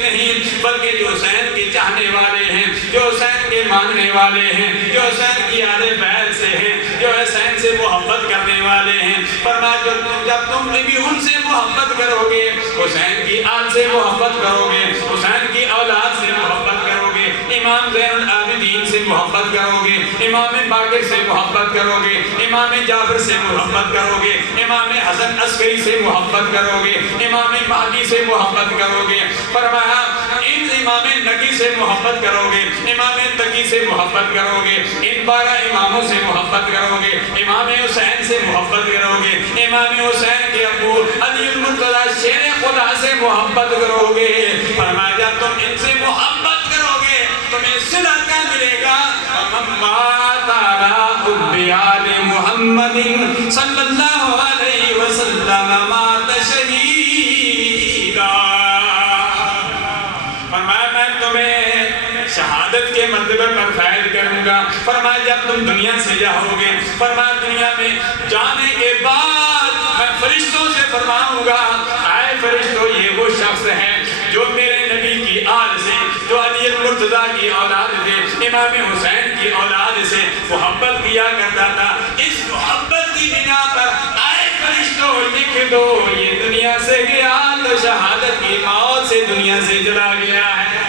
نہیں بلکہ جو حسین کے چاہنے والے ہیں، جو حسین کے ماننے والے ہیں، جو حسین کی آل بیت سے ہیں، جو حسین سے محبت کرنے والے ہیں۔ فرمایا جب تم بھی ان سے محبت کرو گے، حسین کی آل سے محبت کرو گے، حسین کی اولاد سے محبت کرو گے، امام زین العابدین سے محبت کرو گے، امام باقر سے محبت کرو گے، امام جعفر سے محبت کرو گے، امام حسن عسکری سے محبت کرو گے، امام مہدی سے محبت کرو گے۔ فرمایا ان امام نقی سے محبت کرو گے، امام تقی سے محبت کرو گے، ان 12 اماموں سے محبت کرو گے، امام حسین سے محبت کرو گے، امام حسین کے ابو علی المرتضی شیر خدا سے محبت کرو گے۔ فرمایا جب تم ان سے محبت کرو گے تمہیں صلہ کیا ملے گا؟ مَمَّا تَعَلَىٰ حُبِّ آلِ مُحَمَّدٍ صلی اللہ علیہ وسلم مَاتَ شہیدًا۔ فرمایا میں تمہیں شہادت کے مرتبہ پر فائز کروں گا۔ فرمایا جب تم دنیا سے جاؤ گے، فرمایا دنیا میں جانے کے بعد میں فرشتوں سے فرماؤں گا، اے فرشتوں یہ وہ شخص ہے جو میرے نبی کی آل سے، جو علی المرتضی کی اولاد سے، امام حسین کی اولاد سے محبت کیا کرتا تھا۔ اس محبت کی بنا پر اے فرشتوں لکھ دو یہ دنیا سے گیا تو شہادت کی موت سے دنیا سے چلا گیا ہے۔